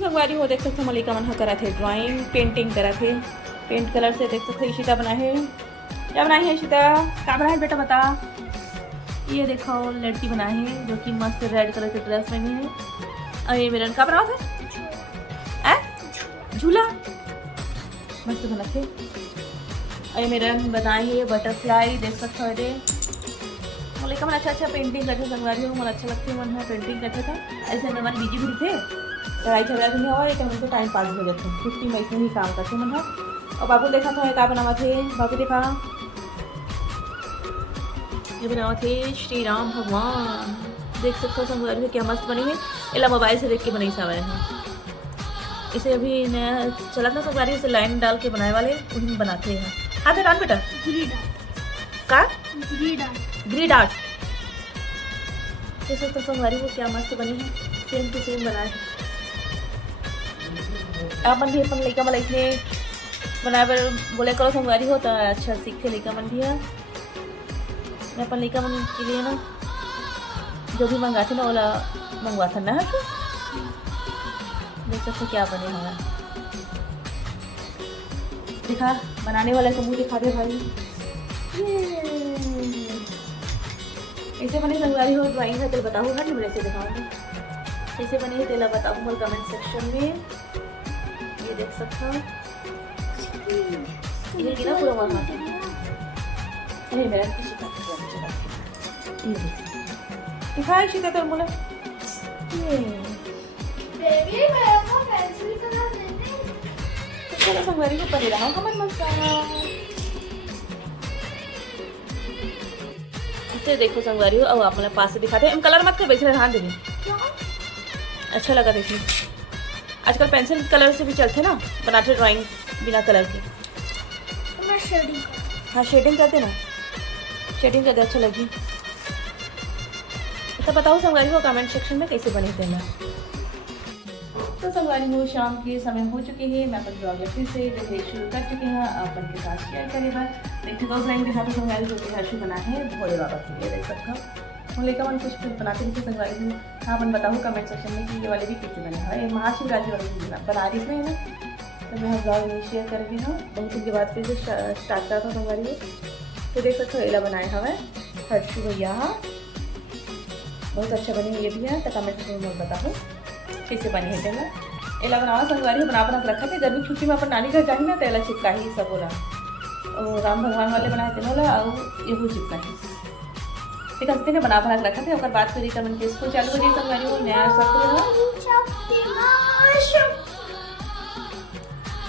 संगवारी हो देख सकते मलिका मन करा थे ड्राइंग पेंटिंग करा थे पेंट कलर से देख सकते इशिता बना है। क्या बनाई है इशिता? क्या बना है बेटा बता। ये देखो लड़की बना है जो कि मस्त रेड कलर के ड्रेस में है। और ये मेरा क्या बना था? झूला मस्त बना थे। और ये मेरा बनाई है बटरफ्लाई देख सकते हो। ये मलिका मन अच्छा पेंटिंग करते संगवारी हो मन अच्छा लगते मन है पेंटिंग करते था। ऐसे में मन बिजी भी थे लड़ाई झगड़ा भी नहीं और एक हमको टाइम पास हो जाते छुट्टी में इसमें ही काम करते मन है। और बाबू देखा था क्या बनावा थे बाबू देखा ये बनावा थे श्री राम भगवान देख सकते हो संगवारी क्या मस्त बनी है। इला मोबाइल से देख के बनाई सावे है। इसे अभी नया चला था संगवारी से लाइन डाल के बनाए वाले उन्हें बनाते हैं। हाँ तो डाल बेटा का ग्रीड आर्ट देख सकते हो संगवारी को क्या मस्त बनी है। सेम टू सेम बनाए अपन भी अपन लड़का मन इतने बनाए बर बोले करो संगवारी हो तो अच्छा सीखते लड़का मन भी है। मैं अपन लड़का मन के लिए ना जो भी मंगाते ना ओला मंगवाता ना है देख सकते क्या बने हमारा दिखा बनाने वाला समूह दिखा दे भाई। ऐसे बने संगवारी हो ड्राइंग का तेल बताओ हर मेरे से दिखाऊंगी कैसे बने है तेला बताऊंगा कमेंट सेक्शन में। ये देख सकते हो ये गिरा पूरा वहाँ अरे मेरा दिखाई सीधा तो बोला ये बेबी मेरे को पेंसिल कलर दे दे। चलो संगवारी को पढ़ रहा हूँ कमेंट मत इसे देखो संगवारी हो अब आप मेरे पास से दिखाते हैं कलर मत कर बैठे ध्यान देंगे अच्छा लगा देखिए। आजकल पेंसिल कलर से भी चलते ना बनाते ड्राइंग बिना कलर के। मैं शेडिंग हाँ शेडिंग करते ना शेडिंग करते अच्छा लगी। तो बताओ संगवारी को कमेंट सेक्शन में कैसे बने थे मैं। तो संगवारी हो शाम के समय हो चुके हैं मैं अपन ब्लॉग फिर से जैसे शुरू कर चुके हैं अपन के साथ शेयर करेगा देखिए दो ड्राइंग के साथ संगवारी जो कि हर्षु बना है भोले बाबा के लिए देख सकता हूँ हम लेकर मन कुछ बनाते जैसे संगवारी हूँ। हाँ अपन बताऊँ कमेंट सेक्शन में कि ये वाले भी कैसे बने हैं। ये महाशिवरात्रि वाले बना रही इसमें है ना तो मैं ब्लॉग में शेयर कर रही हूँ बहुत दिन के बाद फिर से स्टार्ट करा था संगवारी को। तो देख सकते हो एला बनाए हमें हर्षु भैया बहुत अच्छा बने ये भी है तो कमेंट सेक्शन में बताओ कैसे बने है तेला एला बनावा संगवारी बना बना रखा थे गर्मी छुट्टी में अपन नानी घर जाही ना तो एला चिपका ही सब बोला और राम भगवान वाले बनाए थे बोला और ये चिपका ही एक हफ्ते ने बना रखा थे और बात करी कमेंट के स्कूल चालू हो गई संगवारी हो नया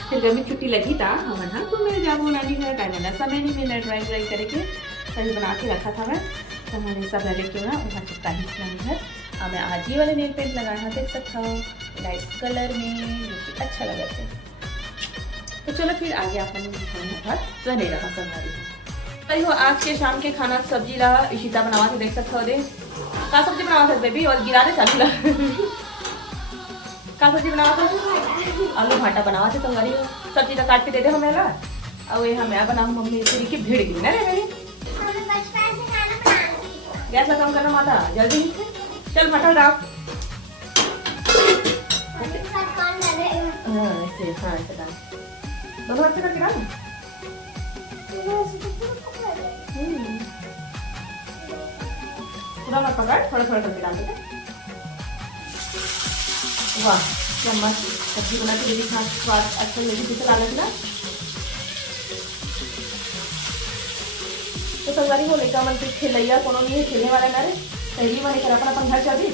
फिर गर्मी छुट्टी लगी था हम हाँ तो मेरे जाबो नानी घर टाइम मिला समय नहीं मिला ड्राइंग व्राइंग करके सही बना के रखा था मैं तो मैंने सब लेके ना वहाँ चिपका ही नानी घर। हाँ मैं आज ही वाले नेल पेंट लगाया देख सकता हूँ लाइट कलर में जो कि अच्छा लगा थे। तो चलो फिर आगे अपन बने रहा संगवारी हो। आज के शाम के खाना सब्जी ला इशिता बनावा थे देख सकते हो दे का सब्जी बनावा था बेबी और गिरा दे चालू ला का सब्जी बनावा था आलू भाटा बनावा थे संगवारी हो सब्जी ला काट के दे दे हमें ला और ये हमें बनाऊँ मम्मी तेरी की भीड़ गई ना रे मेरी गैस का काम करना माता जल्दी चल मटर डाल ऐसे हाँ ऐसे डाल दोनों हाथ से करके डाल पूरा मत पकड़ थोड़ा थोड़ा करके डाल देते। वाह क्या मस्त सब्जी बना के दीदी खाना स्वाद अच्छा लगी किसे डाला था तो संगवारी हो लेकर मन के खेलैया कोनो नहीं खेलने वाला ना रे पहली बार कर अपन घर चल दी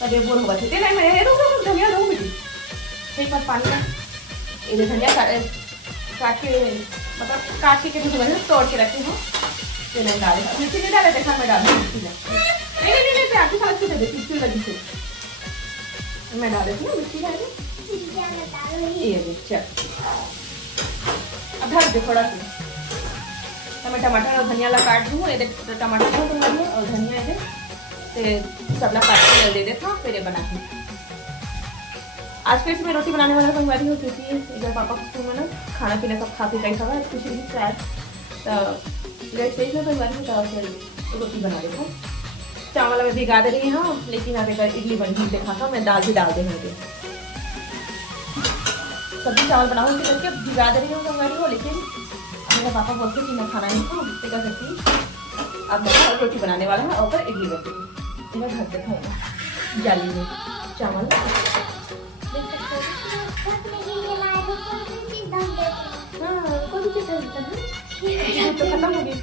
तब बोर होगा थे नहीं मैं तो धनिया दो बेटी एक बार पानी में ये धनिया काट के मतलब काट के तोड़ के रखी हूँ ये नहीं डाले मिर्ची नहीं डाले देखा मैं डाल मिर्ची नहीं आपकी साथ दे देती इससे लगी थी मैं डाल देती हूँ मिर्ची डाले ये देख चल अब ढक दे थोड़ा सा मैं टमाटर और धनिया ला काट दूँ ये टमाटर को दूँगा और धनिया ये सबला काट के दे देता फिर ये बना दूँ। आज फिर से मैं रोटी बनाने वाला संगवारी हूँ क्योंकि इधर पापा स्कूल में ना खाना पीना सब खा के गई था स्पेशली शायद तो लेट में संगवारी हूँ तो रोटी बना रही हूँ चावल में भिगा दे रही हूँ लेकिन आगे इडली बन देखा था मैं दाल भी डाल दे मुझे सब्जी चावल बनाऊँ इनके करके भिगा दे रही हूँ संगवारी हो, लेकिन मेरे पापा बोलते कि मैं खाना नहीं खाऊँ, इससे क्या करती अब मैं रोटी बनाने वाला है और इडली बनती मैं घर पे खाऊँगा जाली में चावल। हाँ कोई भी चीज़ तो खत्म हो गई।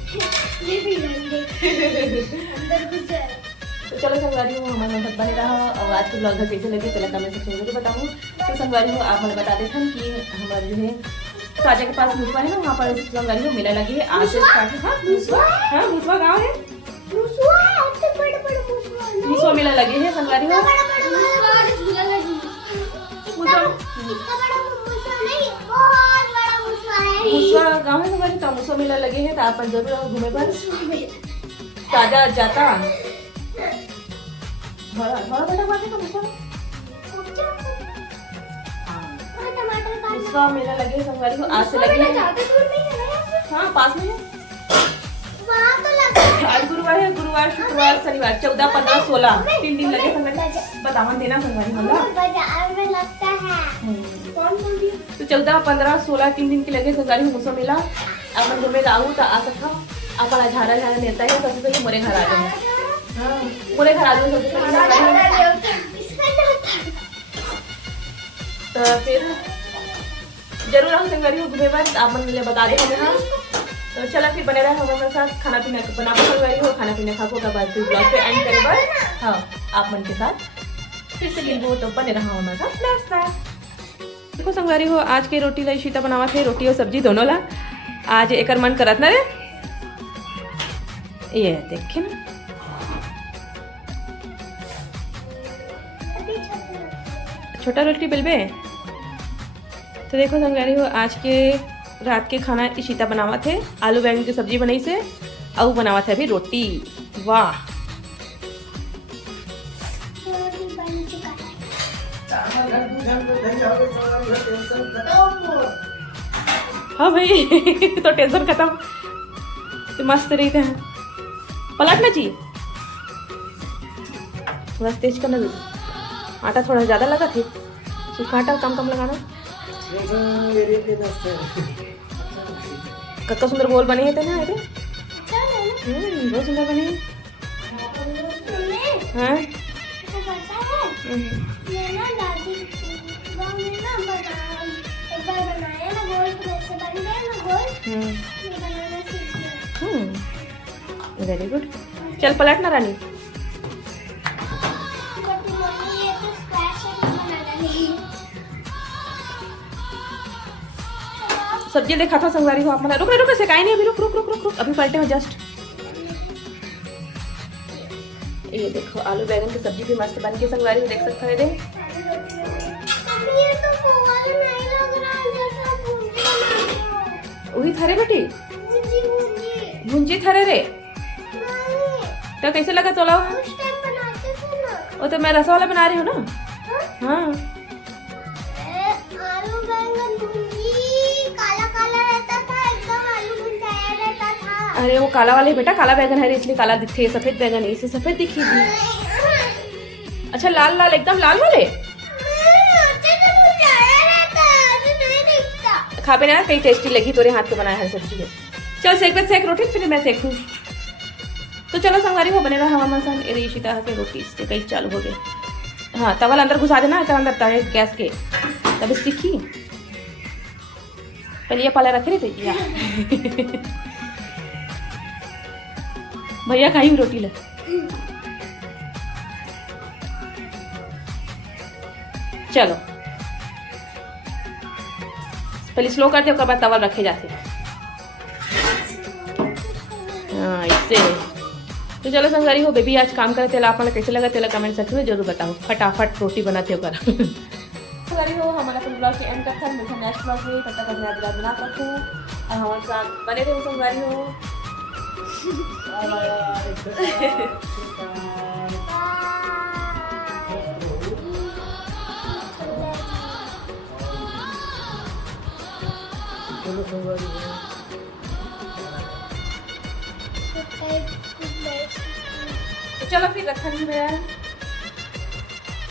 तो चलो संगवारी हो हमारा नंबर बने रहा और आज के ब्लॉग घर कैसे लगे पहले कमेंट सेक्शन में बताऊँ। तो संगवारी हो आप मुझे बता देते हैं कि हमारे जो है साजा के पास मुसवा है ना, वहाँ पर संगवारी हो मेला लगी है आज से स्टार्ट। हाँ मुसवा गाँव है, मुसवा मेला लगे है संगवारी हो। मुसवा गाँव है संगवारी, तो मुसवा मेला लगे है तो आप जरूर आओ घूमे पर। साजा जाता बड़ा बड़ा बात है तो मुसवा मुसवा मेला लगे संगवारी को आज से लगे है। हाँ पास में है। आज गुरुवार है, गुरुवार शुक्रवार शनिवार 14, 15, 16 3 दिन लगे संगवारी। बतावन देना संगवारी मतलब तो 14, 15, 16 3 दिन के लगे संगवारी मुसवा मेला। अपन घूमे आऊँ तो आ सकता अपन झारा झारा नेता है सबसे पहले मोरे घर आ जाए। हाँ मोरे घर आ जाए सबसे पहले तो फिर जरूर हम संगवारी हो घूमे पर आप मन बता दे हमें। हाँ तो चला फिर बने रहे हमारे साथ खाना पीना बना संगवारी हो, खाना पीना खा के बाद फिर ब्लॉग पे एंड करे बस। हाँ आप मन के साथ फिर से मिलबो तो बने रहा हमारे साथ नेक्स्ट टाइम। देखो संगवारी हो आज के रोटी ला शीता बनावा थे, रोटी और सब्जी दोनों ला। आज एक मन करत ना रे ये देखे ना छोटा रोटी बेलबे। तो देखो संगवारी हो आज के रात के खाना ईशिता बनावा थे, आलू बैंगन की सब्जी बनाई से और बनावा थे अभी रोटी। वाह हाँ भाई तो टेंशन खत्म तो मस्त रही थे। पलटना चाहिए थोड़ा तेज करना भी, आटा थोड़ा ज़्यादा लगा थे सूखा आटा कम कम लगाना। कक्का सुंदर गोल बने थे ना बहुत सुंदर बने हैं। हाँ वेरी गुड। चल पलट ना रानी। सब्जी देखा था संगवारी हो आप मना रुक रुक सिखाई नहीं अभी रुक रुक रुक रुक रुक अभी पलटे हो जस्ट। ये देखो आलू बैंगन की सब्जी भी मस्त बन के संगवारी हो देख सकते हो। वही थारे बेटी भुंजी थारे रे तो कैसे लगा तोला? वो तो मैं रसा वाला बना रही हूँ ना। हाँ अरे वो काला वाले बेटा काला बैगन है इसलिए काला दिखते, सफेद बैगन है इसे सफेद दिखी थी। अच्छा लाल लाल एकदम लाल वाले खा पे ना कहीं टेस्टी लगी तोरे हाथ के बनाया है सब्जी है। चल सेक सेक रोटी फिर मैं सेकूँ। तो चलो संगवारी हो बनेगा हमारे साथ ईशिता के रोटी से कहीं चालू हो गए। हाँ तवल अंदर घुसा देना तो अंदर तवे गैस के तब सीखी पहले ये पाला रखे थे या भैया खाई रोटी ले। चलो पहले स्लो करते उसके बाद तवल रखे जाते। हाँ इससे तो चलो संगवारी हो बेबी आज काम करे तेला आपको कैसे लगा तेला कमेंट सेक्शन में जरूर बताओ। फटाफट रोटी बनाते हो कर संगवारी हो हमारा फिर ब्लॉग के एंड करता है। मुझे नेक्स्ट ब्लॉग में तब तक अपने याद बना रखूँ और हमारे साथ बने रहे संगवारी हो। चलो फिर रखा नहीं मेरा।